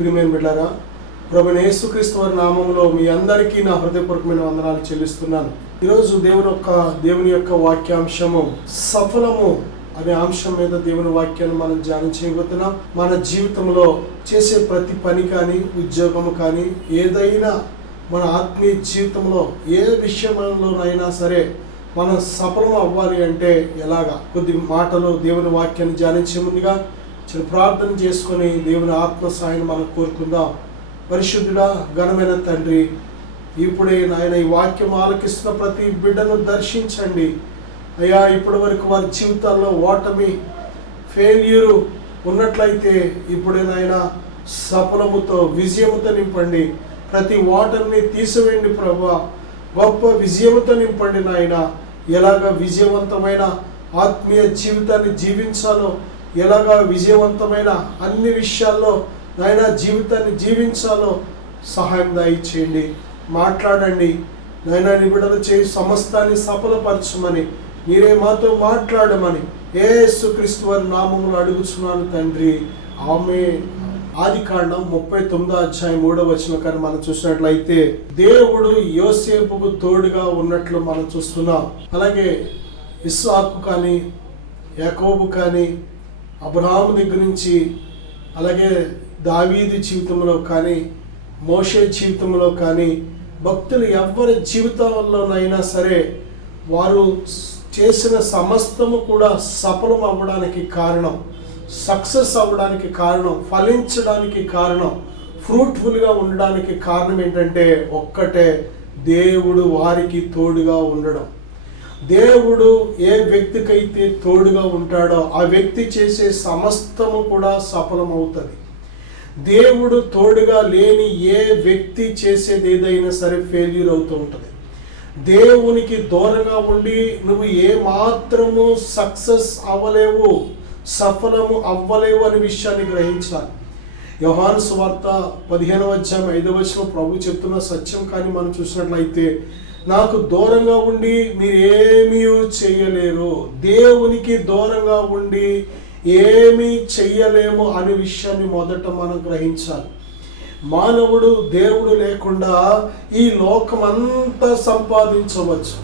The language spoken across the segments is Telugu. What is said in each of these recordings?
ప్రియమైన బిడ్డారా, ప్రభువైన యేసుక్రీస్తు వారి నామములో మీ అందరికీ నా హృదయపూర్వకమైన వందనాలు చెల్లిస్తున్నాను. ఈరోజు దేవుని యొక్క వాక్యాంశము సఫలము అనే అంశం మీద దేవుని వాక్యాన్ని మనం ధ్యానం చేయబోతున్నాం. మన జీవితంలో చేసే ప్రతి పని కానీ, ఉద్యోగము కానీ, ఏదైనా మన ఆత్మీయ జీవితంలో ఏ విషయంలోనైనా సరే మనం సఫలం అవ్వాలి అంటే ఎలాగా? కొద్ది మాటలు దేవుని వాక్యాన్ని ధ్యానించే ముందుగా చిన్న ప్రార్థన చేసుకొని దేవుని ఆత్మ సాయం మనం కోరుకుందాం. పరిశుద్ధుడా, ఘనమైన తండ్రి, ఇప్పుడే నాయన ఈ వాక్యం ఆలకిస్తున్న ప్రతి బిడ్డను దర్శించండి అయ్యా. ఇప్పటి వరకు వారి జీవితాల్లో ఓటమి, ఫెయిల్యూరు ఉన్నట్లయితే ఇప్పుడే నాయన సఫలముతో, విజయముతో నింపండి. ప్రతి ఓటమిని తీసివేయండి ప్రభువా. గొప్ప విజయముతో నింపండి నాయన. ఎలాగ విజయవంతమైన ఆత్మీయ జీవితాన్ని జీవించాలో, ఎలాగ విజయవంతమైన అన్ని విషయాల్లో నాయన జీవితాన్ని జీవించాలో సహాయం దయచేయండి. మాట్లాడండి నాయన. నిబిడలు చేయి సమస్తాన్ని సఫలపరచమని, మీరే మాతో మాట్లాడమని యేసుక్రీస్తు వారి నామములో అడుగుచున్నాను తండ్రి, ఆమేన్. ఆదికాండం 39:3 కానీ మనం చూసినట్లయితే దేవుడు యోసేపుకు తోడుగా ఉన్నట్లు మనం చూస్తున్నాం. అలాగే ఇస్సాకు కానీ, యాకోబు కానీ, అబ్రహాము దగ్గర నుంచి, అలాగే దావీదు జీవితంలో కానీ, మోషే జీవితంలో కానీ, భక్తులు ఎవరి జీవితాల్లోనైనా సరే వారు చేసిన సమస్తము కూడా సఫలం అవ్వడానికి కారణం, సక్సెస్ అవ్వడానికి కారణం, ఫలించడానికి కారణం, ఫ్రూట్ఫుల్గా ఉండడానికి కారణం ఏంటంటే ఒక్కటే, దేవుడు వారికి తోడుగా ఉండడం. దేవుడు ఏ వ్యక్తికైతే తోడుగా ఉంటాడో ఆ వ్యక్తి చేసే సమస్తము కూడా సఫలం అవుతుంది. దేవుడు తోడుగా లేని ఏ వ్యక్తి చేసేది ఏదైనా సరే ఫెయిల్యూర్ అవుతూ ఉంటుంది. దేవునికి దూరంగా ఉండి నువ్వు ఏ మాత్రము సక్సెస్ అవ్వలేవు, సఫలము అవ్వలేవు అనే విషయాన్ని గ్రహించాలి. యోహాను సువార్త 15:5 ప్రభు చెప్తున్న సత్యం కానీ మనం చూసినట్లయితే, నాకు దూరంగా ఉండి మీరు ఏమీ చేయలేరు, దేవునికి దూరంగా ఉండి ఏమీ చెయ్యలేము అనే విషయాన్ని మొదట మనం గ్రహించాలి. మానవుడు దేవుడు లేకుండా ఈ లోకమంతా సంపాదించవచ్చు.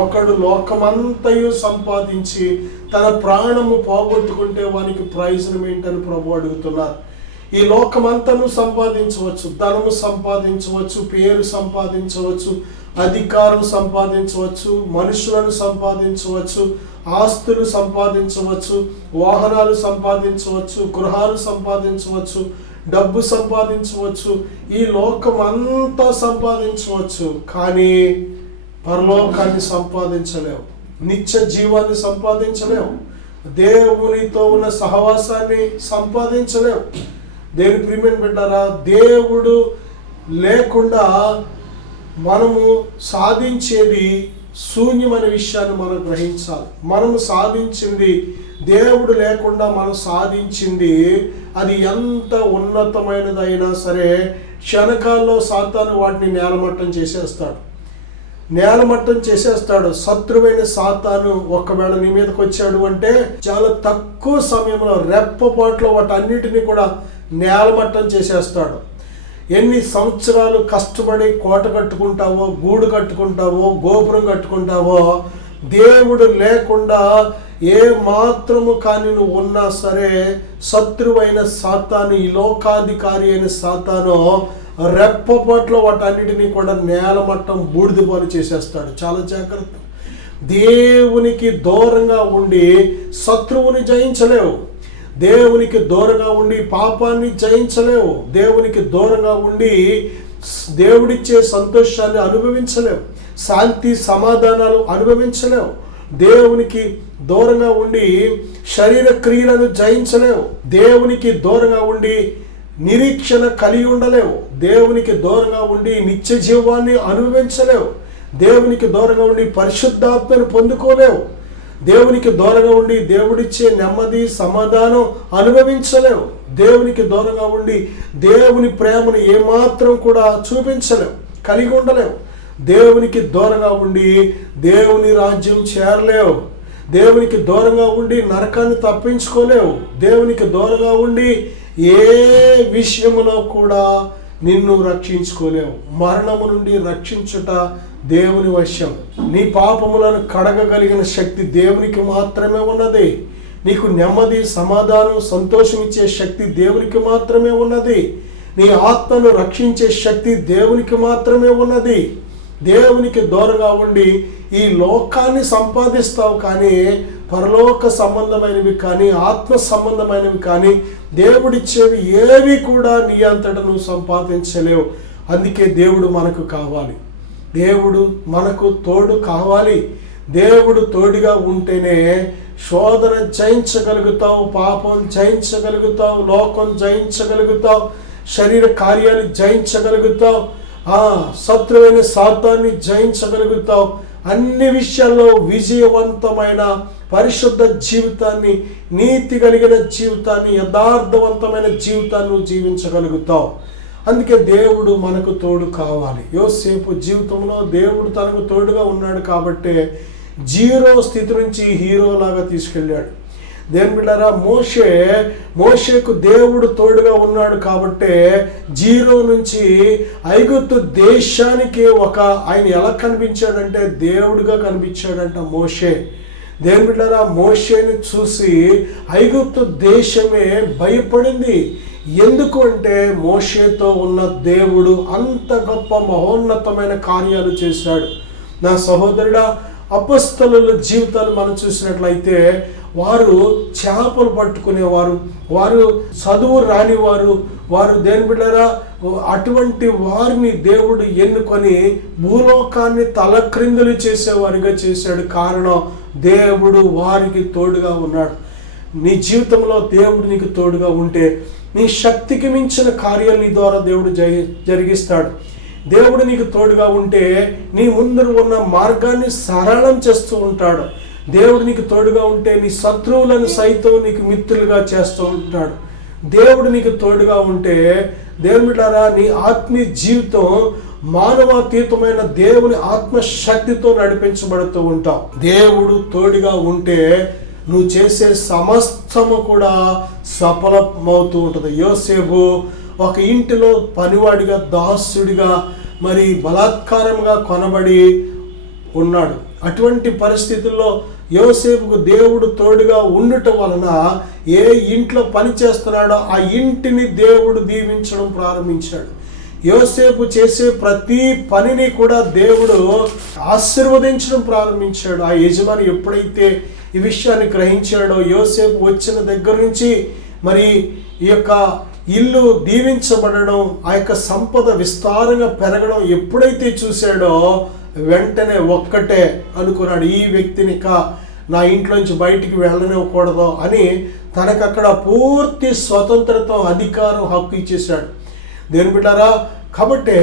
ఒకడు లోకమంతయు సంపాదించి తన ప్రాణము పోగొట్టుకుంటే వానికి ప్రయోజనం ఏంటని ప్రభు అడుగుతున్నారు. ఈ లోకమంతను సంపాదించవచ్చు, ధనము సంపాదించవచ్చు, పేరు సంపాదించవచ్చు, అధికారం సంపాదించవచ్చు, మనుషులను సంపాదించవచ్చు, ఆస్తులు సంపాదించవచ్చు, వాహనాలు సంపాదించవచ్చు, గృహాలు సంపాదించవచ్చు, డబ్బు సంపాదించవచ్చు, ఈ లోకం అంతా సంపాదించవచ్చు. కానీ పరలోకాన్ని సంపాదించలేవు, నిత్య జీవాన్ని సంపాదించలేవు, దేవునితో ఉన్న సహవాసాన్ని సంపాదించలేవు. దేవుని ప్రియమైన బిడ్డారా, దేవుడు లేకుండా మనము సాధించేది శూన్యమనే విషయాన్ని మనం గ్రహించాలి. మనము సాధించింది, దేవుడు లేకుండా మనం సాధించింది అది ఎంత ఉన్నతమైనదైనా సరే క్షణకాల్లో సాతాను వాటిని నేలమట్టం చేసేస్తాడు. శత్రువైన సాతాను ఒకవేళ నీ మీదకి వచ్చాడు అంటే చాలా తక్కువ సమయంలో, రెప్పపాట్లో వాటన్నిటిని కూడా నేలమట్టం చేసేస్తాడు. ఎన్ని సంవత్సరాలు కష్టపడి కోట కట్టుకుంటావో, గూడు కట్టుకుంటావో, గోపురం కట్టుకుంటావో, దేవుడు లేకుండా ఏ మాత్రము కానీ నువ్వు ఉన్నా సరే శత్రువైన సాతాను, ఈ లోకాధికారి అయిన సాతాను రెప్పపాట్లో వాటన్నిటినీ కూడా నేలమట్టం, బూడిదపాలు చేసేస్తాడు. చాలా జాగ్రత్త. దేవునికి దూరంగా ఉండి శత్రువుని జయించలేవు, దేవునికి దూరంగా ఉండి పాపాన్ని జయించలేవు, దేవునికి దూరంగా ఉండి దేవుడిచ్చే సంతోషాన్ని అనుభవించలేవు, శాంతి సమాధానాలు అనుభవించలేవు, దేవునికి దూరంగా ఉండి శరీర క్రియలను జయించలేవు, దేవునికి దూరంగా ఉండి నిరీక్షణ కలిగి ఉండలేవు, దేవునికి దూరంగా ఉండి నిత్య జీవాన్ని అనుభవించలేవు, దేవునికి దూరంగా ఉండి పరిశుద్ధాత్మను పొందుకోలేవు, దేవునికి దూరంగా ఉండి దేవుడిచ్చే నెమ్మది సమాధానం అనుభవించలేవు, దేవునికి దూరంగా ఉండి దేవుని ప్రేమను ఏమాత్రం కూడా చూపించలేవు, కలిగి ఉండలేవు, దేవునికి దూరంగా ఉండి దేవుని రాజ్యం చేరలేవు, దేవునికి దూరంగా ఉండి నరకాన్ని తప్పించుకోలేవు. దేవునికి దూరంగా ఉండి ఏ విషయములో కూడా నిన్ను రక్షించుకోలేవు. మరణము నుండి రక్షించుట దేవుని వశం. నీ పాపములను కడగగలిగిన శక్తి దేవునికి మాత్రమే ఉన్నది. నీకు నెమ్మది, సమాధానం, సంతోషం ఇచ్చే శక్తి దేవునికి మాత్రమే ఉన్నది. నీ ఆత్మను రక్షించే శక్తి దేవునికి మాత్రమే ఉన్నది. దేవునికి దూరంగా ఉండి ఈ లోకాన్ని సంపాదిస్తావు, కానీ పరలోక సంబంధమైనవి కానీ ఆత్మ సంబంధమైనవి కానీ దేవుడిచ్చేవి ఏవి కూడా నీ అంతట నువ్వు సంపాదించలేవు. అందుకే దేవుడు మనకు కావాలి. దేవుడు మనకు తోడు కావాలి. దేవుడు తోడుగా ఉంటేనే శోధన జయించగలుగుతావు, పాపం జయించగలుగుతావు, లోకం జయించగలుగుతావు, శరీర కార్యాలు జయించగలుగుతావు, శత్రువైన సాతాన్ని జయించగలుగుతావు. అన్ని విషయాల్లో విజయవంతమైన పరిశుద్ధ జీవితాన్ని, నీతి కలిగిన జీవితాన్ని, యథార్థవంతమైన జీవితాన్ని జీవించగలుగుతావు. అందుకే దేవుడు మనకు తోడు కావాలి. యోసేపు జీవితంలో దేవుడు తనకు తోడుగా ఉన్నాడు కాబట్టే జీరో స్థితి నుంచి హీరోలాగా తీసుకెళ్ళాడు. దేవుని బిడ్డలారా, మోషేకు దేవుడు తోడుగా ఉన్నాడు కాబట్టే జీరో నుంచి ఐగుప్తు దేశానికి ఆయన ఎలా కనిపించాడంటే దేవుడిగా కనిపించాడంట మోషే. దేవుని బిడ్డలారా, మోషేని చూసి ఐగుప్తు దేశమే భయపడింది. ఎందుకు అంటే మోషేతో ఉన్న దేవుడు అంత గొప్ప మహోన్నతమైన కార్యాలు చేశాడు. నా సహోదరుడా, అపొస్తలుల జీవితాలు మనం చూసినట్లయితే వారు చేపలు పట్టుకునేవారు, వారు చదువు రానివారు, వారు దేవుని బిడ్డలారా అటువంటి వారిని దేవుడు ఎన్నుకొని భూలోకాన్ని తలక్రిందులు చేసేవారిగా చేశాడు. కారణం, దేవుడు వారికి తోడుగా ఉన్నాడు. నీ జీవితంలో దేవుడు నీకు తోడుగా ఉంటే నీ శక్తికి మించిన కార్యాలు నీ ద్వారా దేవుడు జరిగిస్తాడు. దేవుడు నీకు తోడుగా ఉంటే నీ ముందు ఉన్న మార్గాన్ని సరళం చేస్తూ ఉంటాడు. దేవుడు నీకు తోడుగా ఉంటే నీ శత్రువులను సైతం నీకు మిత్రులుగా చేస్తూ ఉంటాడు. దేవుడు నీకు తోడుగా ఉంటే దేవుని బిడ్డలారా నీ ఆత్మీయ జీవితం మానవాతీతమైన దేవుని ఆత్మశక్తితో నడిపించబడుతూ ఉంటావు. దేవుడు తోడుగా ఉంటే నువ్వు చేసే సమస్తము కూడా సఫలమవుతూ ఉంటుంది. యోసేపు ఒక ఇంటిలో పనివాడిగా, దాసుడిగా, మరి బలాత్కారంగా కొనబడి ఉన్నాడు. అటువంటి పరిస్థితుల్లో యోసేపుకు దేవుడు తోడుగా ఉండటం వలన ఏ ఇంట్లో పని చేస్తున్నాడో ఆ ఇంటిని దేవుడు దీవించడం ప్రారంభించాడు. యోసేపు చేసే ప్రతి పనిని కూడా దేవుడు ఆశీర్వదించడం ప్రారంభించాడు. ఆ యజమాని ఎప్పుడైతే ఈ విషయాన్ని గ్రహించాడో, యోసేపు వచ్చిన దగ్గర నుంచి మరి ఈ యొక్క ఇల్లు దీవించబడడం, ఆ యొక్క సంపద విస్తారంగా పెరగడం ఎప్పుడైతే చూశాడో వెంటనే ఒక్కటే అనుకున్నాడు, ఈ వ్యక్తిని నా ఇంట్లోంచి బయటికి వెళ్ళనివ్వకూడదు అని తనకు అక్కడ పూర్తి స్వతంత్రత, అధికారం, హక్కు ఇచ్చేశాడు. దేవుని బిడ్డలారా, కాబట్టి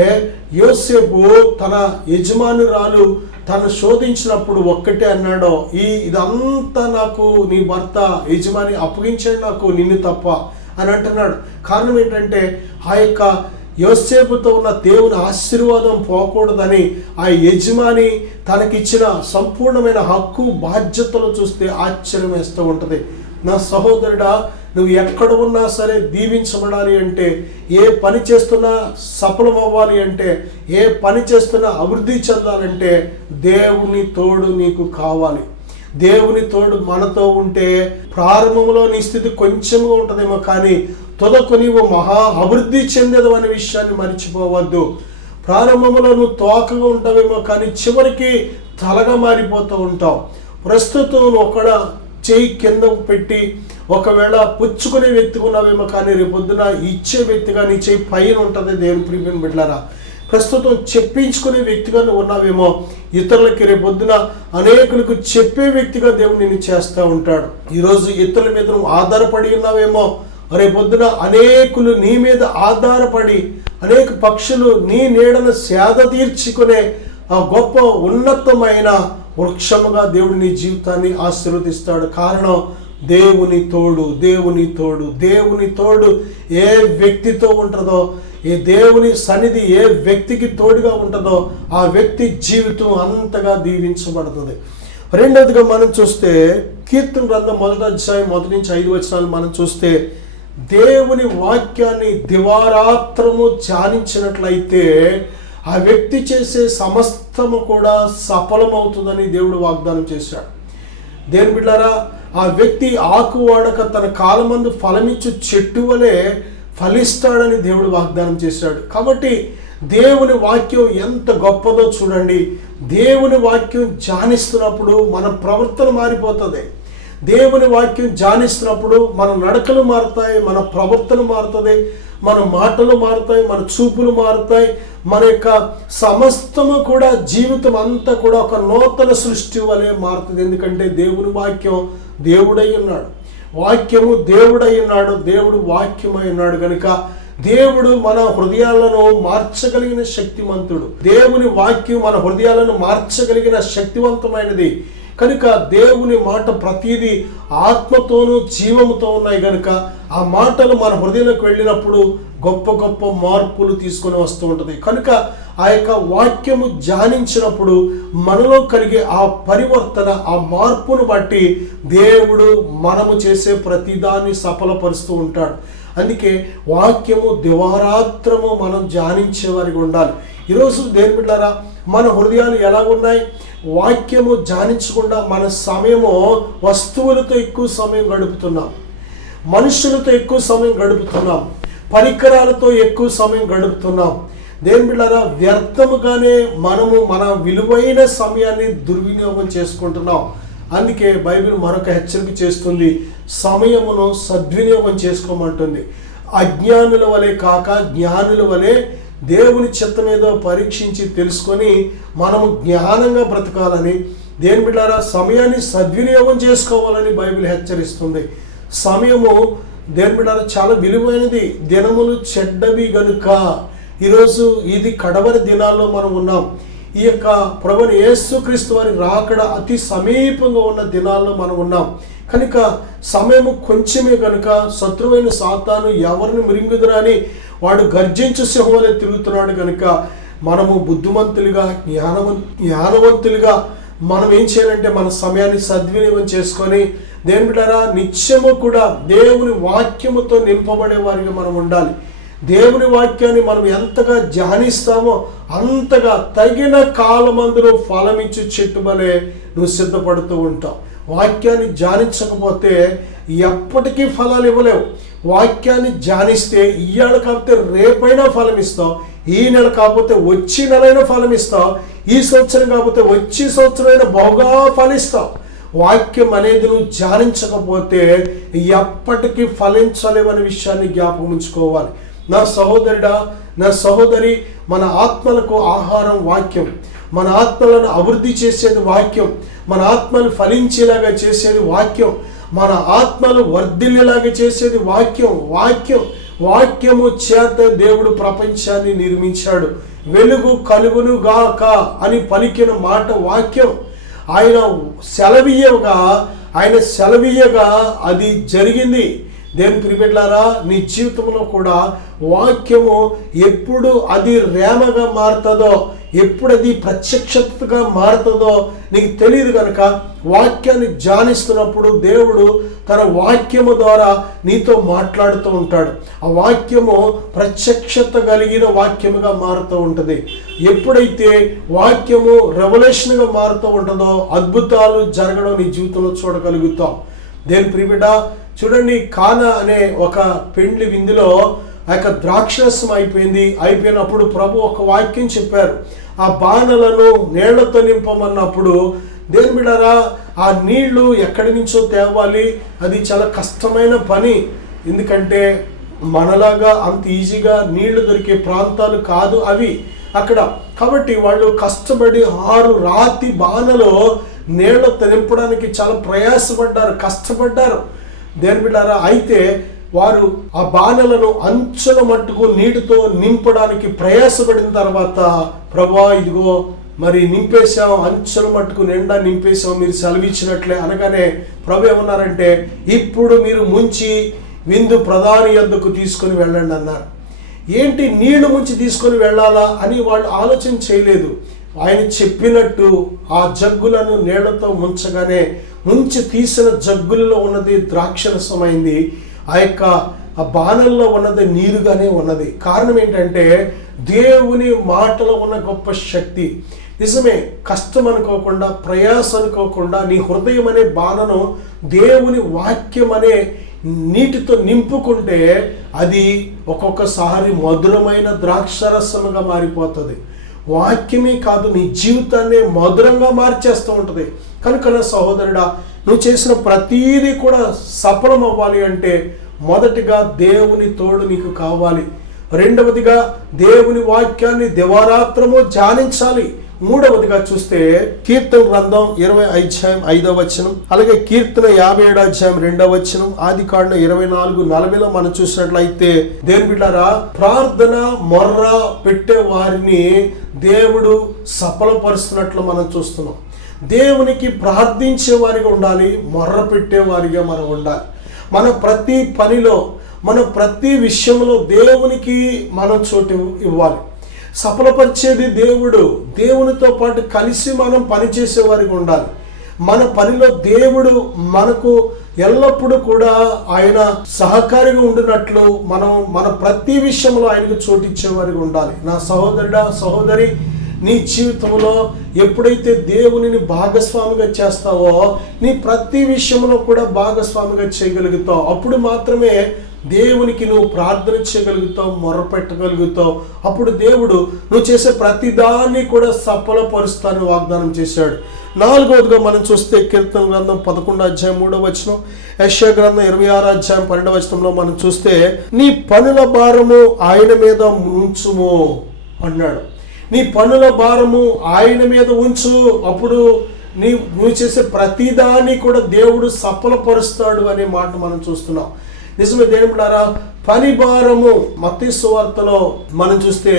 యోసేపు తన యజమానురాలు తను శోధించినప్పుడు ఒక్కటే అన్నాడో, ఇదంతా నాకు నీ భర్త యజమాని అప్పగించాడు, నాకు నిన్ను తప్ప అని అంటున్నాడు. కారణం ఏంటంటే ఆ యొక్క యోసేపుతో ఉన్న దేవుని ఆశీర్వాదం పోకూడదని ఆ యజమాని తనకిచ్చిన సంపూర్ణమైన హక్కు, బాధ్యతలు చూస్తే ఆశ్చర్యం వేస్తూ ఉంటుంది. నా సహోదరుడా, నువ్వు ఎక్కడ ఉన్నా సరే దీవించబడాలి అంటే, ఏ పని చేస్తున్నా సఫలం అవ్వాలి అంటే, ఏ పని చేస్తున్నా అభివృద్ధి చెందాలంటే దేవుని తోడు నీకు కావాలి. దేవుని తోడు మనతో ఉంటే ప్రారంభంలో నీ స్థితి కొంచెంగా ఉంటుందేమో, కానీ తుదకు నీవు మహా అభివృద్ధి చెందేదు అనే విషయాన్ని మర్చిపోవద్దు. ప్రారంభంలో నువ్వు తోకగా ఉంటావేమో, కానీ చివరికి తలగా మారిపోతూ ఉంటావు. ప్రస్తుతం ఒక చేయి కింద పెట్టి ఒకవేళ పుచ్చుకునే వ్యక్తిగా ఉన్నావేమో, కానీ రేపొద్దున ఇచ్చే వ్యక్తిగా నీ చేయి పైన ఉంటుంది. దేవుని ప్రియమైన బిడ్డలారా, ప్రస్తుతం చెప్పించుకునే వ్యక్తిగా నువ్వు ఉన్నావేమో, ఇతరులకి రేపొద్దున అనేకులకు చెప్పే వ్యక్తిగా దేవుడు నిన్ను చేస్తూ ఉంటాడు. ఈరోజు ఇతరుల మీద నువ్వు ఆధారపడి ఉన్నావేమో, రేపొద్దున అనేకులు నీ మీద ఆధారపడి, అనేక పక్షులు నీ నీడను సేద తీర్చుకునే ఆ గొప్ప ఉన్నతమైన వృక్షముగా దేవుడు నీ జీవితాన్ని ఆశీర్వదిస్తాడు. కారణం, దేవుని తోడు. దేవుని తోడు, దేవుని తోడు ఏ వ్యక్తితో ఉంటుందో, ఏ దేవుని సన్నిధి ఏ వ్యక్తికి తోడుగా ఉంటుందో ఆ వ్యక్తి జీవితం అంతగా దీవించబడుతుంది. రెండవదిగా మనం చూస్తే కీర్తన గ్రంథం 1వ అధ్యాయం 1 నుంచి 5 వచనాలు మనం చూస్తే, దేవుని వాక్యాన్ని దివారాత్రము ధ్యానించినట్లయితే ఆ వ్యక్తి చేసే సమస్తము కూడా సఫలమవుతుందని దేవుడు వాగ్దానం చేశాడు. దేవుని బిడ్డలారా, ఆ వ్యక్తి ఆకు వాడక తన కాలమందు ఫలమిచ్చు చెట్టు వలె ఫలిస్తాడని దేవుడు వాగ్దానం చేశాడు. కాబట్టి దేవుని వాక్యం ఎంత గొప్పదో చూడండి. దేవుని వాక్యం ధ్యానిస్తున్నప్పుడు మన ప్రవర్తన మారిపోతుంది. దేవుని వాక్యం ధ్యానిస్తున్నప్పుడు మన నడకలు మారుతాయి, మన ప్రవర్తన మారుతుంది, మన మాటలు మారుతాయి, మన చూపులు మారుతాయి, మన యొక్క సమస్తము కూడా జీవితం అంతా కూడా ఒక నూతన సృష్టి వలె మారుతుంది. ఎందుకంటే దేవుని వాక్యం దేవుడై ఉన్నాడు, వాక్యము దేవుడై ఉన్నాడు, దేవుడు వాక్యమై ఉన్నాడు కనుక దేవుడు మన హృదయాలను మార్చగలిగిన శక్తిమంతుడు. దేవుని వాక్యం మన హృదయాలను మార్చగలిగిన శక్తివంతమైనది కనుక దేవుని మాట ప్రతిదీ ఆత్మతోనూ జీవముతో ఉన్నాయి కనుక ఆ మాటలు మన హృదయంలోకి వెళ్ళినప్పుడు గొప్ప గొప్ప మార్పులు తీసుకొని వస్తూ ఉంటుంది. కనుక ఆ యొక్క వాక్యము ధ్యానించినప్పుడు మనలో కలిగే ఆ పరివర్తన, ఆ మార్పును బట్టి దేవుడు మనము చేసే ప్రతిదాన్ని సఫలపరుస్తూ ఉంటాడు. అందుకే వాక్యము దివారాత్రము మనం ధ్యానించే వారికి ఉండాలి. ఈరోజు దేవుని బిడ్డలారా, మన హృదయాలు ఎలా ఉన్నాయి? వాక్యము ధ్యానించకుండా మన సమయము వస్తువులతో ఎక్కువ సమయం గడుపుతున్నాం, మనుషులతో ఎక్కువ సమయం గడుపుతున్నాం, పరికరాలతో ఎక్కువ సమయం గడుపుతున్నాం. దేవుని బిడ్డలారా, వ్యర్థముగానే మనము మన విలువైన సమయాన్ని దుర్వినియోగం చేసుకుంటున్నాం. అందుకే బైబిల్ మరొక హెచ్చరిక చేస్తుంది, సమయమును సద్వినియోగం చేసుకోమంటుంది. అజ్ఞానుల వలె కాక జ్ఞానుల వలె దేవుని చిత్తమేదో పరీక్షించి తెలుసుకొని మనము జ్ఞానంగా బ్రతకాలని, దేవుని బిడ్డలారా సమయాన్ని సద్వినియోగం చేసుకోవాలని బైబిల్ హెచ్చరిస్తుంది. సమయము దేవుని బిడ్డలారా చాలా విలువైనది. దినములు చెడ్డవి గనుక ఈరోజు ఇది కడవరి దినాల్లో మనం ఉన్నాం. ఈ యొక్క ప్రభువైన యేసుక్రీస్తు వారి రాకడ అతి సమీపంగా ఉన్న దినాల్లో మనం ఉన్నాం. కనుక సమయము కొంచెమే కనుక శత్రువైన సాతాను ఎవరిని మృంగుదురని వాడు గర్జించు సింహంలో తిరుగుతున్నాడు. కనుక మనము బుద్ధిమంతులుగా జ్ఞానవంతులుగా మనం ఏం చేయాలంటే మన సమయాన్ని సద్వినియోగం చేసుకొని దేవుని బిడ్డలారా నిత్యము కూడా దేవుని వాక్యముతో నింపబడే వారిగా మనం ఉండాలి. దేవుని వాక్యాన్ని మనం ఎంతగా ధ్యానిస్తామో అంతగా తగిన కాలమందులో ఫలమిచ్చు చెట్టు వలె నువ్వు సిద్ధపడుతూ ఉంటావు. వాక్యాన్ని ధ్యానించకపోతే ఎప్పటికీ ఫలాలు ఇవ్వలేవు. వాక్యాన్ని ధ్యానిస్తే ఇవాళ కాకపోతే రేపైనా ఫలం ఇస్తావు, ఈ నెల కాకపోతే వచ్చి నెలైనా ఫలం ఇస్తావు, ఈ సంవత్సరం కాకపోతే వచ్చి సంవత్సరమైనా బాగా ఫలిస్తావు. వాక్యం అనేది నువ్వు ధ్యానించకపోతే ఎప్పటికీ ఫలించలేవనే విషయాన్ని జ్ఞాపకం ఉంచుకోవాలి. నా సహోదరుడా, నా సహోదరి, మన ఆత్మలకు ఆహారం వాక్యం, మన ఆత్మలను అభివృద్ధి చేసేది వాక్యం, మన ఆత్మలు ఫలించేలాగా చేసేది వాక్యం, మన ఆత్మలు వర్ధిల్లేలాగా చేసేది వాక్యం. వాక్యము చేత దేవుడు ప్రపంచాన్ని నిర్మించాడు. వెలుగు కలుగును గాక అని పలికిన మాట వాక్యం. ఆయన సెలవీయగా అది జరిగింది. దేవుని ప్రియబిడ్డలారా, నీ జీవితంలో కూడా వాక్యము ఎప్పుడు అది రేమగా మారుతుందో, ఎప్పుడు అది ప్రత్యక్షతగా మారుతుందో నీకు తెలియదు కనుక వాక్యాన్ని ధ్యానిస్తున్నప్పుడు దేవుడు తన వాక్యము ద్వారా నీతో మాట్లాడుతూ ఉంటాడు. ఆ వాక్యము ప్రత్యక్షత కలిగిన వాక్యముగా మారుతూ ఉంటుంది. ఎప్పుడైతే వాక్యము రెవల్యూషన్గా మారుతూ ఉంటుందో అద్భుతాలు జరగడం నీ జీవితంలో చూడగలుగుతాం. దేవుని ప్రియబిడ్డ, చూడండి, కానా అనే ఒక పెండ్లి విందులో ఆ యొక్క ద్రాక్షరసం అయిపోయినప్పుడు ప్రభు ఒక వాక్యం చెప్పారు. ఆ బాణలను నీళ్లతో నింపమన్నప్పుడు దేవుని బిడ్డలారా ఆ నీళ్లు ఎక్కడి నుంచో తేవాలి, అది చాలా కష్టమైన పని. ఎందుకంటే మనలాగా అంత ఈజీగా నీళ్లు దొరికే ప్రాంతాలు కాదు అవి అక్కడ. కాబట్టి వాళ్ళు కష్టపడి 6 రాతి బాణలో నీళ్లతో నింపడానికి చాలా ప్రయాసపడ్డారు, కష్టపడ్డారు. దేవుని బిడ్డలారా, అయితే వారు ఆ బాణలను అంచుల మట్టుకు నీటితో నింపడానికి ప్రయాసపడిన తర్వాత ప్రభువా ఇదిగో మరి నింపేశాం, అంచుల మట్టుకు నిండా నింపేశాం, మీరు సెలవిచ్చినట్లే అనగానే ప్రభు ఏమన్నారంటే ఇప్పుడు మీరు ముంచి విందు ప్రధాని యొద్దకు తీసుకొని వెళ్ళండి అన్నారు. ఏంటి నీళ్లు ముంచి తీసుకొని వెళ్ళాలా అని వాళ్ళు ఆలోచన చేయలేదు. ఆయన చెప్పినట్టు ఆ జగ్గులను నీళ్లతో ముంచగానే ముంచి తీసిన జగ్గులలో ఉన్నది ద్రాక్షరసమైంది, ఆ బాణల్లో ఉన్నది నీరుగానే ఉన్నది. కారణం ఏంటంటే దేవుని మాటలో ఉన్న గొప్ప శక్తి. నిజమే, కష్టం అనుకోకుండా, ప్రయాస అనుకోకుండా నీ హృదయం అనే బాణను దేవుని వాక్యం అనే నీటితో నింపుకుంటే అది ఒక్కొక్కసారి మధురమైన ద్రాక్షరసముగా మారిపోతుంది. వాక్యమే కాదు, నీ జీవితాన్ని మధురంగా మార్చేస్తూ ఉంటుంది. కనుక నా సహోదరుడా, నువ్వు చేసిన ప్రతీదీ కూడా సఫలం అవ్వాలి అంటే మొదటిగా దేవుని తోడు నీకు కావాలి. రెండవదిగా దేవుని వాక్యాన్ని దివారాత్రము ధ్యానించాలి. మూడవదిగా చూస్తే కీర్తన గ్రంథం 20 అలాగే కీర్తన 57 ఆదికాండం 24:40 మనం చూసినట్లయితే, దేవుని బిడ్డారా, ప్రార్థన మొర్ర పెట్టే వారిని దేవుడు సఫలపరుస్తున్నట్లు మనం చూస్తున్నాం. దేవునికి ప్రార్థించే వారిగా ఉండాలి, మొర్ర పెట్టేవారిగా మనం ఉండాలి. మన ప్రతి పనిలో, మన ప్రతి విషయంలో దేవునికి మనం చోటు ఇవ్వాలి. సఫలపరిచేది దేవుడు. దేవునితో పాటు కలిసి మనం పనిచేసేవారిగా ఉండాలి. మన పనిలో దేవుడు మనకు ఎల్లప్పుడూ కూడా ఆయన సహకారిగా ఉండినట్లు మనం మన ప్రతి విషయంలో ఆయనకు చోటిచ్చేవారిగా ఉండాలి. నా సహోదరుడా, సహోదరి, నీ జీవితంలో ఎప్పుడైతే దేవునిని భాగస్వామిగా చేస్తావో నీ ప్రతి విషయంలో కూడా భాగస్వామిగా చేయగలుగుతావు. అప్పుడు మాత్రమే దేవునికి నువ్వు ప్రార్థన చేయగలుగుతావు, మొర్రపెట్టగలుగుతావు. అప్పుడు దేవుడు నువ్వు చేసే ప్రతిదాన్ని కూడా సఫలపరుస్తానని వాగ్దానం చేశాడు. నాలుగవదిగా మనం చూస్తే కీర్తన గ్రంథం 11:3 యెషయా గ్రంథం 26:12 మనం చూస్తే, నీ పనుల భారము ఆయన మీద ఉంచుము అన్నాడు. నీ పనుల భారము ఆయన మీద ఉంచు, అప్పుడు నువ్వు చేసే ప్రతిదాన్ని కూడా దేవుడు సఫలపరుస్తాడు అనే మాట మనం చూస్తున్నాం. నిజమే దేవుడారా, పని భారము మత్తయి సువార్తలో మనం చూస్తే,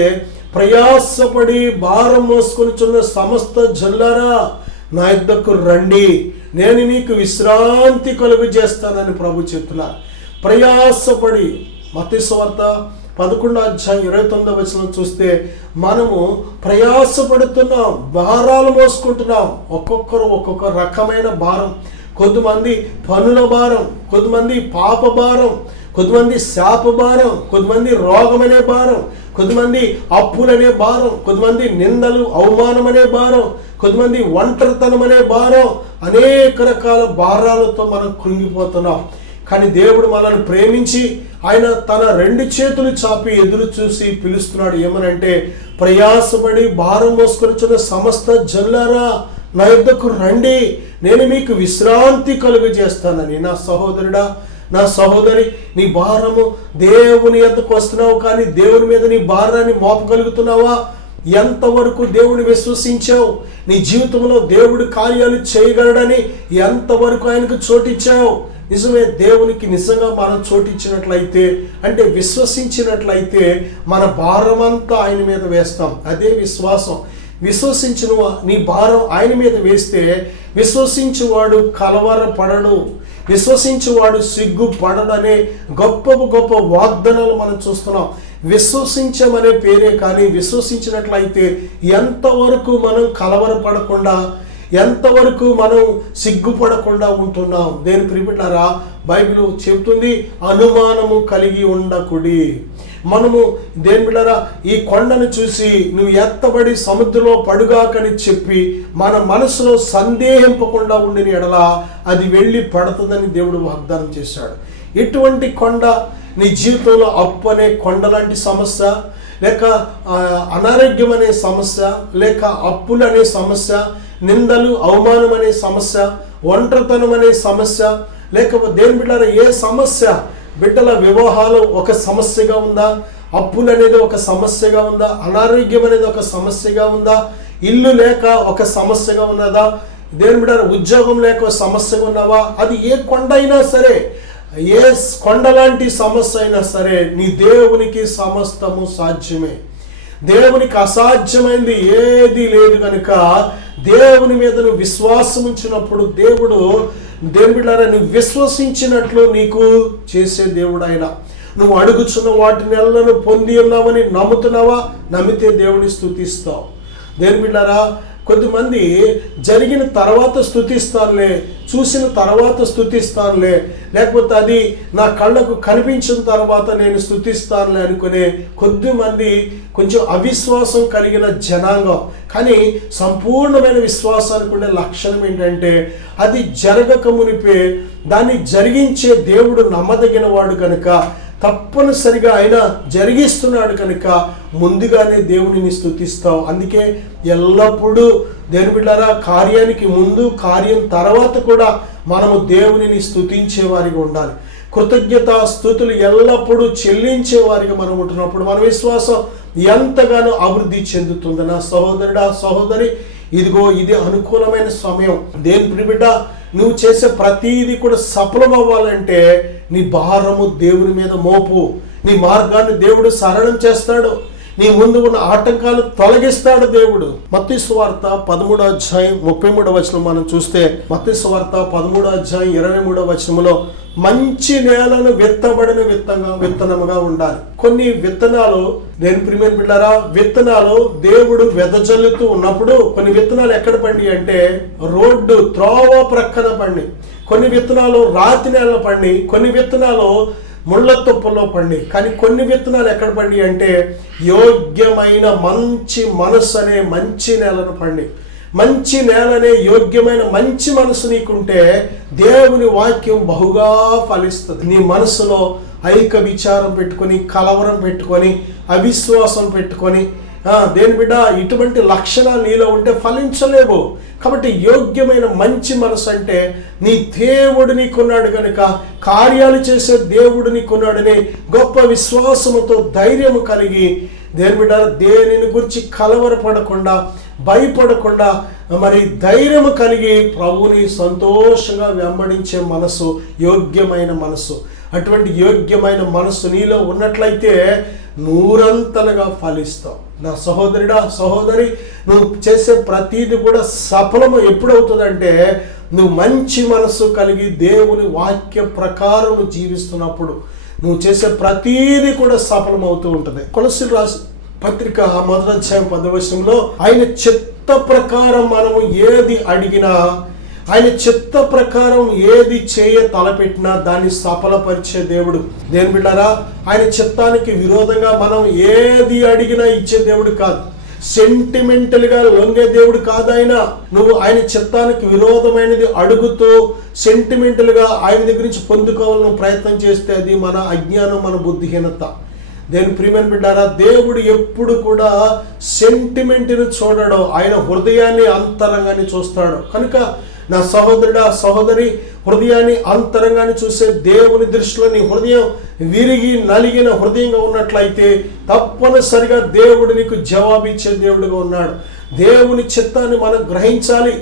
ప్రయాసపడి భారం మోసుకొనిచున్న సమస్త జనులారా నా యొద్దకు రండి, నేను మీకు విశ్రాంతి కలుగు చేస్తానని ప్రభు చెప్తున్నారు. ప్రయాసపడి, మత్తయి సువార్త 11:29 చూస్తే, మనము ప్రయాసపడుతున్నాం, భారాలు మోసుకుంటున్నాం. ఒక్కొక్కరు ఒక్కొక్క రకమైన భారం. కొంతమంది పనుల భారం, కొంతమంది పాప భారం, కొంతమంది శాప భారం, కొంతమంది రోగం అనే భారం, కొంతమంది అప్పులనే భారం, కొంతమంది నిందలు అవమానం అనే భారం, కొంతమంది ఒంటరితనం అనే భారం. అనేక రకాల భారాలతో మనం కృంగిపోతున్నాం. కానీ దేవుడు మనల్ని ప్రేమించి ఆయన తన 2 చేతులు చాపి ఎదురు చూసి పిలుస్తున్నాడు. ఏమనంటే, ప్రయాసపడి భారం మోసుకొనిచున్న సమస్త జనులారా నా యొద్దకు రండి, నేను మీకు విశ్రాంతి కలుగు చేస్తానని. నా సహోదరుడా, నా సహోదరి, నీ భారము దేవుని యొద్దకు వస్తున్నావు, కానీ దేవుని మీద నీ భారాన్ని మోపగలుగుతున్నావా? ఎంతవరకు దేవుని విశ్వసించావు? నీ జీవితంలో దేవుడు కార్యాలు చేయగలడని ఎంతవరకు ఆయనకు చోటిచ్చావు? నిజమే, దేవునికి నిజంగా మనం చోటిచ్చినట్లయితే, అంటే విశ్వసించినట్లయితే మన భారమంతా ఆయన మీద వేస్తాం. అదే విశ్వాసం. విశ్వసించిన నీ భారం ఆయన మీద వేస్తే విశ్వసించువాడు కలవరపడడు, విశ్వసించువాడు సిగ్గుపడడనే గొప్ప గొప్ప వాగ్దానాలు మనం చూస్తున్నాం. విశ్వసించమనే పేరే, కానీ విశ్వసించినట్లయితే ఎంతవరకు మనం కలవరపడకుండా, ఎంతవరకు మనం సిగ్గుపడకుండా ఉంటున్నాం. దేని ప్రియబిడ్డలారా, బైబిల్ చెబుతుంది, అనుమానము కలిగి ఉండకుడి. మనము దేని బిడ్డలారా, ఈ కొండను చూసి నువ్వు ఎత్తబడి సముద్రంలో పడుగాకని చెప్పి మన మనసులో సందేహింపకుండా ఉండిన ఎడల అది వెళ్ళి పడుతుందని దేవుడు వాగ్దానం చేశాడు. ఇటువంటి కొండ నీ జీవితంలో అప్పు అనే కొండ లాంటి సమస్య, లేక అనారోగ్యం అనే సమస్య, లేక అప్పులు అనే సమస్య, నిందలు అవమానం అనే సమస్య, ఒంటరితనం అనే సమస్య, లేకపోతే దేని బిడ్డలారా ఏ సమస్య, బిడ్డల వివాహాలు ఒక సమస్యగా ఉందా? అప్పులు అనేది ఒక సమస్యగా ఉందా? అనారోగ్యం అనేది ఒక సమస్యగా ఉందా? ఇల్లు లేక ఒక సమస్యగా ఉన్నదా? దేని బిడ్డ ఉద్యోగం లేక ఒక సమస్యగా ఉన్నావా? అది ఏ కొండ అయినా సరే, ఏ కొండ లాంటి సమస్య అయినా సరే, నీ దేవునికి సమస్తము సాధ్యమే. దేవునికి అసాధ్యమైంది ఏది లేదు కనుక దేవుని మీద నువ్వు విశ్వాసం ఉంచినప్పుడు దేవుడు, దేవుని బిడ్డలారా, నువ్వు విశ్వసించినట్లు నీకు చేసే దేవుడు ఆయన. నువ్వు అడుగుచున్న వాటిని ఎల్లను పొంది ఉన్నావని నమ్ముతున్నావా? నమ్మితే దేవుని స్తుతిస్తావు. దేని బిడ్డారా, కొద్దిమంది జరిగిన తర్వాత స్తుతిస్తానులే, చూసిన తర్వాత స్తుతిస్తానులే, లేకపోతే అది నా కళ్ళకు కనిపించిన తర్వాత నేను స్తుతిస్తానులే అనుకునే కొద్దిమంది కొంచెం అవిశ్వాసం కలిగిన జనాంగం. కానీ సంపూర్ణమైన విశ్వాసానికి ఉండే లక్షణం ఏంటంటే అది జరగక మునిపే దాన్ని జరిగించే దేవుడు నమ్మదగిన వాడు కనుక, తప్పనిసరిగా ఆయన జరిగిస్తున్నాడు కనుక ముందుగానే దేవునిని స్తుతిస్తావు. అందుకే ఎల్లప్పుడూ దేవుని బిడ్డలారా, కార్యానికి ముందు కార్యం తర్వాత కూడా మనము దేవునిని స్తుతించే వారిగా ఉండాలి. కృతజ్ఞత స్తుతులు ఎల్లప్పుడూ చెల్లించే వారిగా మనం ఉంటున్నప్పుడు మన విశ్వాసం ఎంతగానో అభివృద్ధి చెందుతుంది. నా సహోదరుడా, సహోదరి, ఇదిగో ఇది అనుకూలమైన సమయం. దేవుని బిడ్డ, నువ్వు చేసే ప్రతీది కూడా సఫలం అవ్వాలంటే నీ భారము దేవుని మీద మోపు. నీ మార్గాన్ని దేవుడు సరళం చేస్తాడు. నీ ముందు ఉన్న ఆటంకాలు తొలగిస్తాడు దేవుడు. మత్తయి సువార్త 13:33 మనం చూస్తే, మత్తయి సువార్త 13:23 మంచి నేలను విత్తబడిన విత్తనముగా ఉండాలి. కొన్ని విత్తనాలు, నేను ప్రియమైన బిడ్డలారా, విత్తనాలు దేవుడు వెదజల్లుతూ ఉన్నప్పుడు కొన్ని విత్తనాలు ఎక్కడ పండి అంటే రోడ్డు త్రోవ ప్రక్కన పండి, కొన్ని విత్తనాలు రాతి నేల పండి, కొన్ని విత్తనాలు ముళ్ళ తుప్పల్లో పండి. కానీ కొన్ని విత్తనాలు ఎక్కడ పండి అంటే యోగ్యమైన మంచి మనసు అనే మంచి నేలను పండి. మంచి నేలనే యోగ్యమైన మంచి మనసు నీకుంటే దేవుని వాక్యం బహుగా ఫలిస్తుంది. నీ మనసులో ఐక విచారం పెట్టుకొని, కలవరం పెట్టుకొని, అవిశ్వాసం పెట్టుకొని, దేని బిడ్డ, ఇటువంటి లక్షణాలు నీలో ఉంటే ఫలించలేవు. కాబట్టి యోగ్యమైన మంచి మనసు అంటే నీ దేవుడు నీకున్నాడు కనుక, కార్యాలు చేసే దేవుడు నీకున్నాడని గొప్ప విశ్వాసముతో ధైర్యము కలిగి, దేని బిడ్డ, దేనిని గురించి కలవరపడకుండా, భయపడకుండా, మరి ధైర్యము కలిగి ప్రభుని సంతోషంగా వెంబడించే మనసు యోగ్యమైన మనసు. అటువంటి యోగ్యమైన మనసు నీలో ఉన్నట్లయితే నూరంతలుగా ఫలిస్తావు. నా సహోదరుడా, సహోదరి, నువ్వు చేసే ప్రతీది కూడా సఫలము ఎప్పుడవుతుందంటే నువ్వు మంచి మనసు కలిగి దేవుని వాక్య ప్రకారం జీవిస్తున్నప్పుడు నువ్వు చేసే ప్రతీది కూడా సఫలం అవుతూ ఉంటుంది. కొలస్సీయుల రాసిన పత్రిక 1:10 ఆయన చిత్త ప్రకారం మనము ఏది అడిగినా, ఆయన చిత్త ప్రకారం ఏది చేయ తలపెట్టినా దాన్ని సఫలపరిచే దేవుడు. దేని బిడ్డారా, ఆయన చిత్తానికి విరోధంగా మనం ఏది అడిగినా ఇచ్చే దేవుడు కాదు. సెంటిమెంటల్గా లొంగే దేవుడు కాదు ఆయన. నువ్వు ఆయన చిత్తానికి విరోధమైనది అడుగుతూ సెంటిమెంటల్గా ఆయన దగ్గర నుంచి పొందుకోవాలని ప్రయత్నం చేస్తే అది మన అజ్ఞానం, మన బుద్ధిహీనత. దేని ప్రియమైన బిడ్డారా, దేవుడు ఎప్పుడు కూడా సెంటిమెంట్ని చూడడు, ఆయన హృదయాన్ని, అంతరంగాన్ని చూస్తాడు. కనుక నా సహోదరుడా, సహోదరి, హృదయాన్ని, అంతరంగాన్ని చూసే దేవుని దృష్టిలో నీ హృదయం విరిగి నలిగిన హృదయంగా ఉన్నట్లయితే తప్పనిసరిగా దేవుడు నీకు జవాబిచ్చే దేవుడుగా ఉన్నాడు. దేవుని చిత్తాన్ని మనం గ్రహించాలి.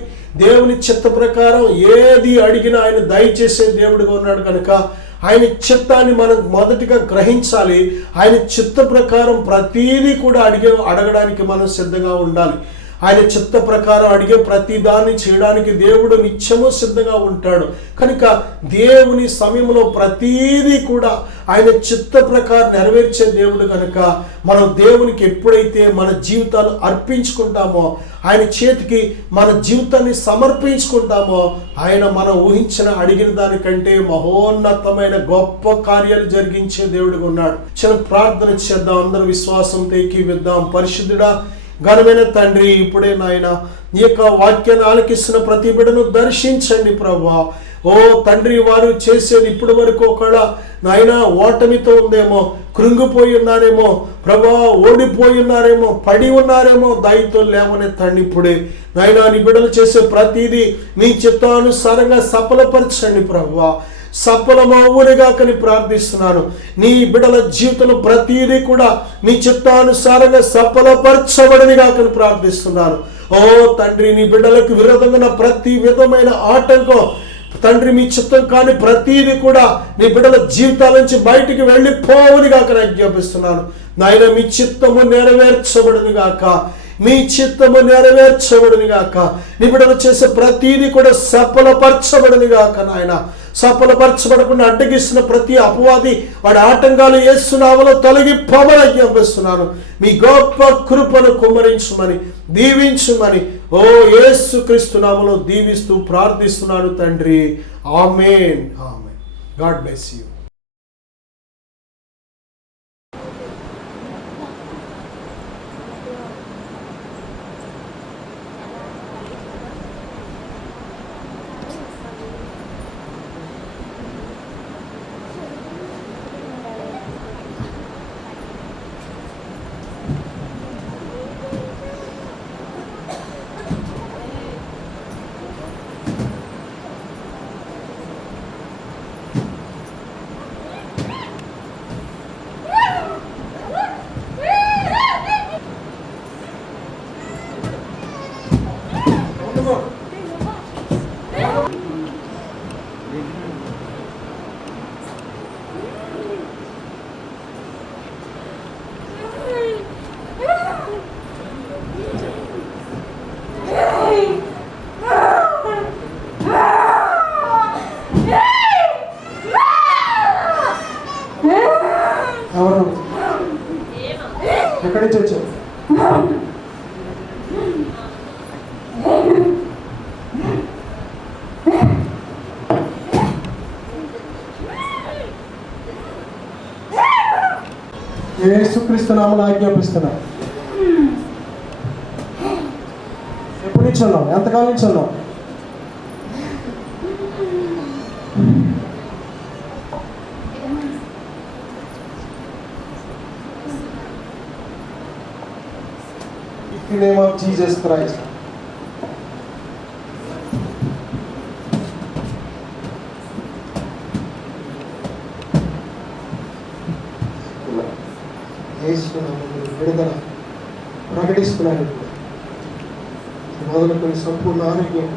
దేవుని చిత్త ప్రకారం ఏది అడిగినా ఆయన దయచేసే దేవుడుగా ఉన్నాడు కనుక ఆయన చిత్తాన్ని మనం మొదటిగా గ్రహించాలి. ఆయన చిత్త ప్రకారం ప్రతీదీ కూడా అడగడానికి మనం సిద్ధంగా ఉండాలి. ఆయన చిత్త ప్రకారం అడిగే ప్రతి దాన్ని చేయడానికి దేవుడు నిత్యము సిద్ధంగా ఉంటాడు. కనుక దేవుని సమయంలో ప్రతీదీ కూడా ఆయన చిత్త ప్రకారం నెరవేర్చే దేవుడు కనుక మనం దేవునికి ఎప్పుడైతే మన జీవితాలు అర్పించుకుంటామో, ఆయన చేతికి మన జీవితాన్ని సమర్పించుకుంటామో, ఆయన మనం ఊహించిన, అడిగిన దానికంటే మహోన్నతమైన గొప్ప కార్యాలు జరిగించే దేవుడిగా ఉన్నాడు. చిన్న ప్రార్థన చేద్దాం, అందరూ విశ్వాసంతో ఏకీవిద్దాం. పరిశుద్ధుడా, ఘనమైన తండ్రి, ఇప్పుడే నాయన ఈ యొక్క వాక్యాన్ని ఆలకిస్తున్న ప్రతి బిడ్డను దర్శించండి ప్రభువా. ఓ తండ్రి, వారు చేసేది ఇప్పటి వరకు ఒకవేళ నాయన ఓటమితో ఉందేమో, కృంగిపోయి ఉన్నారేమో ప్రభువా, ఓడిపోయి ఉన్నారేమో, పడి ఉన్నారేమో, దయతో లేవనే తండ్రి ఇప్పుడే నాయన నీ బిడ్డలు చేసే ప్రతిదీ నీ చిత్తానుసారంగా సఫలపరచండి ప్రభువా. సఫలమవునుగాకని ప్రార్థిస్తున్నాను. నీ బిడ్డల జీవితంలో ప్రతీదీ కూడా నీ చిత్తానుసారంగా సఫలపరచబడనిగాకని ప్రార్థిస్తున్నాను. ఓ తండ్రి, నీ బిడ్డలకు విరోధంగా ప్రతి విధమైన ఆటంకం తండ్రి, మీ చిత్తం కాని ప్రతీది కూడా నీ బిడ్డల జీవితాల నుంచి బయటికి వెళ్ళిపోవునిగాక ఆజ్ఞాపిస్తున్నాను. నాయన, మీ చిత్తము నెరవేర్చబడునుగాక, మీ చిత్తము నెరవేర్చబడునుగాక. నీ బిడ్డలు చేసే ప్రతీది కూడా సఫలపరచబడునుగాక. నాయన, సఫలపరచబడకుండా అడ్డగిస్తున్న ప్రతి అపవాది వాడి ఆటంకాలు యేసు నామములో తొలగిపోమని ఆజ్ఞాపిస్తున్నాను. మీ గొప్ప కృపను కుమ్మరించమని, దీవించమని ఓ యేసు క్రీస్తు నామములో దీవిస్తూ ప్రార్థిస్తున్నాను తండ్రి. ఆమేన్, ఆమేన్. God bless you. ఎవరు ఎక్కడి నుంచి వచ్చారు? యేసుక్రీస్తు నామములో ఆజ్ఞాపిస్తున్నా. ఎప్పటి నుంచి ఉన్నావు? ఎంతకాలం నుంచి ఉన్నావు? In the name of Jesus Christ. విడుదల ప్రకటిస్తున్నాను. మొదలుకొని సంపూర్ణ ఆరోగ్యం,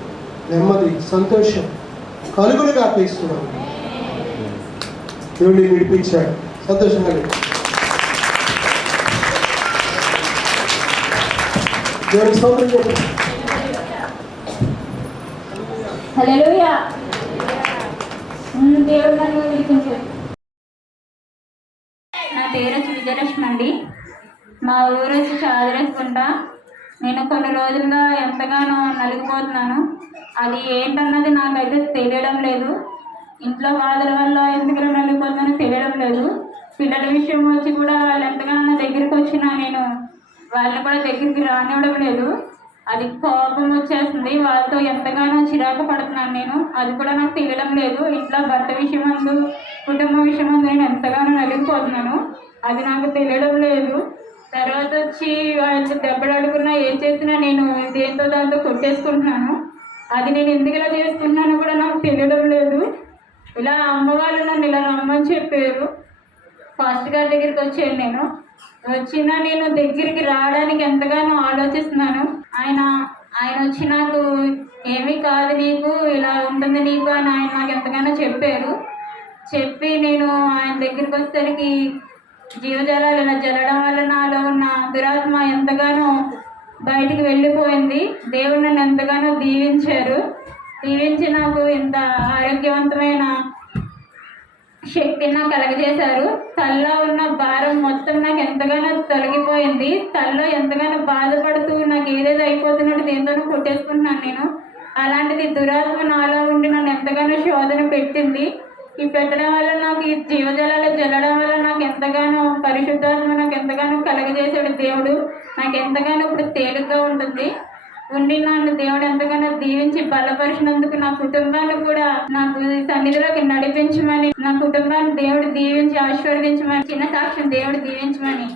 నెమ్మది, సంతోషం కలుగులుగా అర్పిస్తున్నాను. దేవుడిని విడిపించాడు. సంతోషంగా దేవుడికి స్తోత్రం చెప్పండి. హల్లెలూయా. దేవుడు నన్ను విడిపించాడు. నా పేరు వచ్చి విజయలక్ష్మి అండి. మా ఊరు వచ్చి చాదరేసుకుంట. నేను కొన్ని రోజులుగా ఎంతగానో నలిగిపోతున్నాను. అది ఏంటన్నది నాకైతే తెలియడం లేదు. ఇంట్లో బాధల వల్ల ఎందుకు నలిగిపోతున్నానో తెలియడం లేదు. పిల్లల విషయం వచ్చి కూడా వాళ్ళు ఎంతగానో నా దగ్గరికి వచ్చినా నేను వాళ్ళని కూడా దగ్గరికి రానివ్వడం లేదు. అది కోపం వచ్చేస్తుంది. వాళ్ళతో ఎంతగానో చిరాకు పడుతున్నాను నేను. అది కూడా నాకు తెలియడం లేదు. ఇంట్లో భర్త విషయం అందు, కుటుంబ విషయం అందు నేను ఎంతగానో నలిగిపోతున్నాను. అది నాకు తెలియడం లేదు. తర్వాత వచ్చి వాళ్ళతో దెబ్బలాడుకున్నా ఏం చేసినా నేను దేంతో దాంతో కొట్టేసుకుంటున్నాను. అది నేను ఎందుకు ఇలా చేసుకుంటున్నానో కూడా నాకు తెలియడం లేదు. ఇలా అమ్మవాళ్ళు నన్ను ఇలా రమ్మని చెప్పారు. ఫాస్ట్ గారి దగ్గరికి వచ్చాను. నేను నేను దగ్గరికి రావడానికి ఎంతగానో ఆలోచిస్తున్నాను. ఆయన వచ్చి నాకు ఏమీ కాదు, నీకు ఇలా ఉంటుంది నీకు అని ఆయన నాకు ఎంతగానో చెప్పారు. చెప్పి నేను ఆయన దగ్గరికి వచ్చేసరికి జీవజలాలు ఇలా జల్లడం వల్ల నాలో ఉన్న దురాత్మ ఎంతగానో బయటికి వెళ్ళిపోయింది. దేవుడు నన్ను ఎంతగానో దీవించి నాకు ఇంత ఆరోగ్యవంతమైన శక్తిని నాకు కలగజేశారు. తల్లో ఉన్న భారం మొత్తం నాకు ఎంతగానో తొలగిపోయింది. తల్లో ఎంతగానో బాధపడుతూ నాకు ఏదేదో అయిపోతున్నట్టు దేంతోనూ కొట్టేసుకుంటున్నాను నేను. అలాంటిది దురాత్మ నాలో ఉండి నన్ను ఎంతగానో శోధన పెట్టింది. ఈ పెట్టడం వల్ల నాకు ఈ జీవజలాలు జల్లడం వల్ల నాకు ఎంతగానో పరిశుద్ధాత్మ నాకు ఎంతగానో కలగజేశాడు దేవుడు. నాకు ఎంతగానో ఇప్పుడు తేలిగ్గా ఉంటుంది. ఉండి నన్ను దేవుడు ఎంతగానో దీవించి బలపరిచినందుకు నా కుటుంబాన్ని కూడా నాకు సన్నిధిలోకి నడిపించమని, నా కుటుంబాన్ని దేవుడు దీవించి ఆశీర్వదించమని, చిన్న సాక్ష్యం దేవుడు దీవించమని